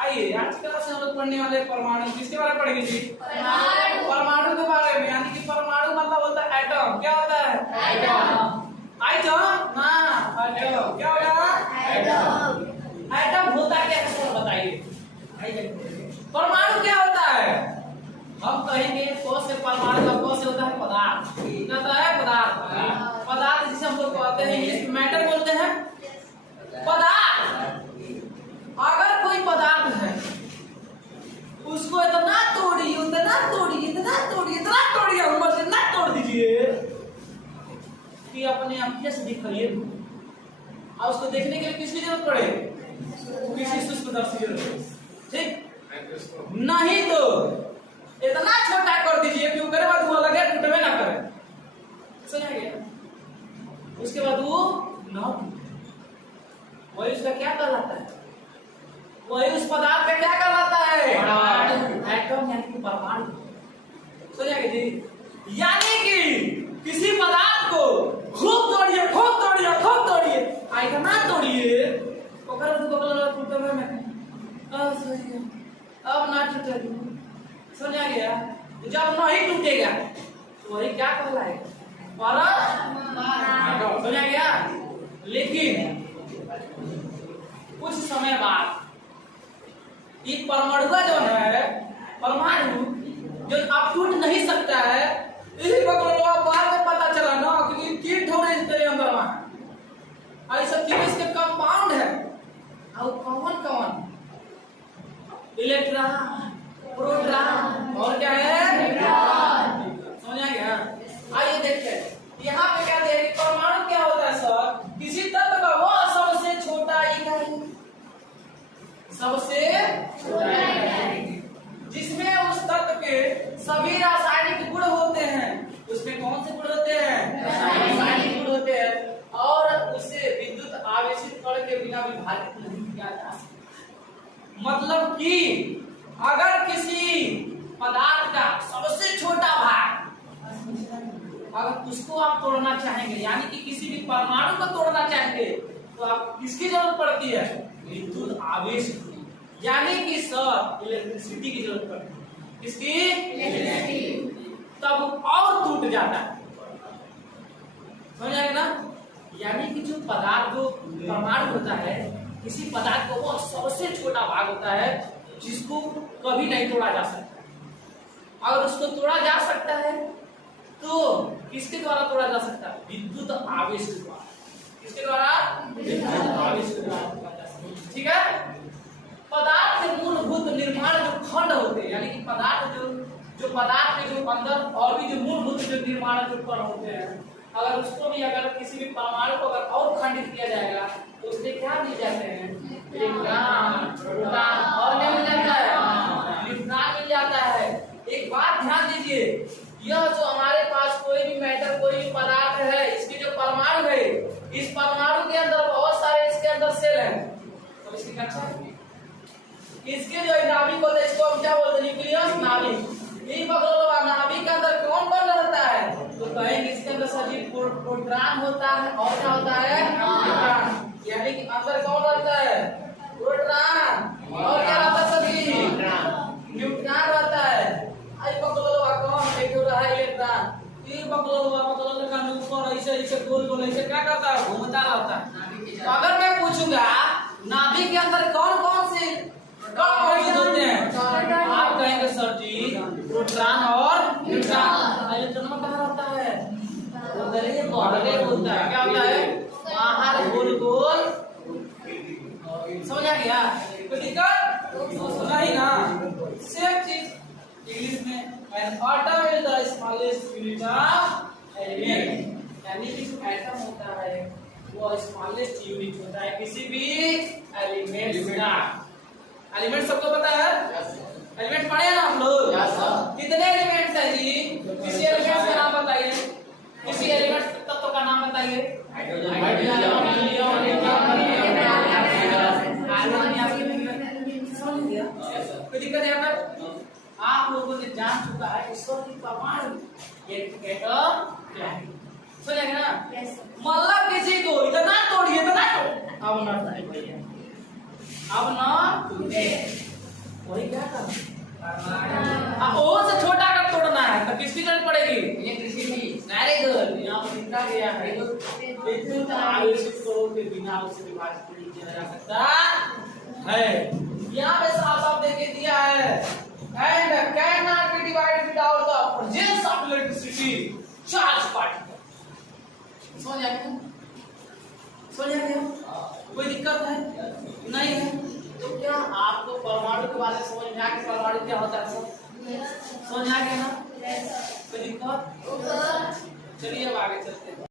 आइए आज की क्लास में हम लोग पढ़ने वाले परमाणु। किसके बारे में पढ़ेंगे जी? परमाणु के बारे में। यानी कि परमाणु मतलब होता है एटम। क्या होता है? एटम। एटम ना एटम क्या होगा? एटम। एटम होता क्या है सर बताइए। परमाणु क्या होता है? हम कहेंगे को से परमाणु का को से होता है पदार्थ। क्या होता है? पदार्थ। पदार्थ जिसे हम लोग कहते हैं इंग्लिश में मैटर बोलते हैं। पदार्थ अगर कोई पदार्थ है उसको इतना तोड़िए उतना तोड़िए इतना तोड़िए इतना तोड़िए ऊपर से इतना तोड़ दीजिए कि अपने आंखें से दिखाइए। और उसको देखने के लिए किसकी जरूरत पड़े? किसी सूक्ष्मदर्शी की जरूरत। ठीक नहीं तो इतना छोटा कर दीजिए कि उसके बाद वो लगे टूटवे ना करे। समझ गया? उसके बाद वो ना वही उसका क्या कहलाता है? वही उस पदार्थ का क्या कहलाता है? एटम यानी कि परमाणु। समझ गए जी? यानी कि किसी पदार्थ को खूब तोड़िए खूब तोड़िए खूब तोड़िए इतना तोड़िए टूटे में अब ना टूटे। समझ गया? जब नहीं टूटेगा तो वही क्या कहलाएगा? परमाणु। समझ गया? लेकिन कुछ समय बाद ये परमाणु जो है परमाणु जो अब टूट नहीं सकता है। इसी बाद में पता चला ना कि तीन ठोरे इसके अंदर वहां ऐसा तीन इसके कंपाउंड है। और कौन कौन? इलेक्ट्रॉन प्रोटॉन और क्या है? न्यूट्रॉन। समझ आ गया? आइए देखते यहाँ पे क्या दे परमाणु क्या होता है सर? किसी तत्व का वो सबसे छोटा इकाई सबसे जिसमें उस तत्व के सभी रासायनिक गुण होते हैं। उसमें कौन से गुण होते हैं? रासायनिक गुण होते हैं। और उसे विद्युत आवेशित कण के बिना विभाजित नहीं किया जा सकता। मतलब कि अगर किसी पदार्थ का सबसे छोटा भाग अगर उसको आप तोड़ना चाहेंगे यानी कि किसी भी परमाणु को तोड़ना चाहेंगे तो आप किसकी जरूरत पड़ती है? विद्युत आवेश की। यानी कि सर इलेक्ट्रिसिटी की जरूरत पड़ती है। किसकी? इलेक्ट्रिसिटी। तब और टूट जाता है। समझ आएगा ना? यानी कि जो पदार्थ जो परमाणु होता है किसी पदार्थ का वो सबसे छोटा भाग होता है जिसको कभी नहीं तोड़ा जा सकता। अगर उसको तोड़ा जा सकता है तो किसके द्वारा तोड़ा जा सकता है? विद्युत आवेश के द्वारा। किसके द्वारा? विद्युत आवेश के द्वारा तोड़ा जा सकता है। ठीक है? पदार्थ के मूलभूत निर्माण जो खंड होते हैं यानी कि पदार्थ जो पदार्थ के जो अंदर और भी जो मूलभूत जो निर्माण जो कण होते हैं अगर उसको भी अगर किसी भी परमाणु को अगर और खंडित किया जाएगा तो उससे क्या मिल जाते हैं? इलेक्ट्रॉन प्रोटॉन और क्या मिल जाता है? न्यूट्रॉन मिल जाता है। एक बात ध्यान दीजिए यह जो हमारे पास कोई भी मैटर कोई भी पदार्थ है इसके जो परमाणु है इस परमाणु के अंदर बहुत सारे इसके अंदर सेल है। तो इसकी कक्षा इसके जो नाभिक होता है इसको हम क्या बोलते हैं? न्यूक्लियस नाभिक। ये पकड़ो नाभिक के अंदर कौन कौन रहता है? तो कहेंगे इसके अंदर सजीव प्रोटॉन होता है और क्या होता है? न्यूट्रॉन। यानी कि अंदर कौन रहता है? प्रोटॉन और क्या रहता है? सजीव न्यूट्रॉन रहता है। आई पकड़ो कौन? एक रहा है इलेक्ट्रॉन। ये पकड़ो का ऊपर ऐसे ऐसे गोल गोल ऐसे क्या करता है? घूमता रहता है। तो अगर मैं पूछूंगा नाभिक के अंदर कौन कौन से मौजूद होते हैं? आप कहेंगे सर जी प्रोटॉन और न्यूट्रॉन। इलेक्ट्रॉन कहाँ रहता है? बॉर्डर होता है। क्या होता है? बाहर गोल गोल। समझ आ गया? कोई दिक्कत नहीं ना? सेम चीज इंग्लिश में an atom is the smallest unit of element। यानी कि जो एटम होता है वो स्मॉलेस्ट यूनिट होता है किसी भी एलिमेंट का। एलिमेंट सबको पता है? एलिमेंट पढ़े हैं ना हम लोग? कितने एलिमेंट्स है जी? किसी एलिमेंट का नाम बताइए। किसी एलिमेंट तत्व का नाम बताइए। कोई दिक्कत है? आप लोगों ने जान चुका है कि सभी परमाणु एटम क्या है। समझेगा ना? मतलब किसी को इतना तोड़िए इतना अब ना टूटे। वही क्या करना ओ से छोटा अगर तोड़ना है तो किसकी जरूरत पड़ेगी? इलेक्ट्रिसिटी। Very good. यहाँ पर लिखा गया है विद्युत आवेशित कणों के बिना उसे विभाजित नहीं किया जा सकता है। यहाँ पे साफ साफ देके दिया है and cannot be divided without the presence of electricity charge particle। समझ आ गया? समझ आ गया? कोई दिक्कत है? नहीं है? तो क्या आपको परमाणु के बारे में समझ में आ गया? परमाणु क्या होता है सब समझ आ गया ना? कोई दिक्कत? चलिए अब आगे चलते हैं।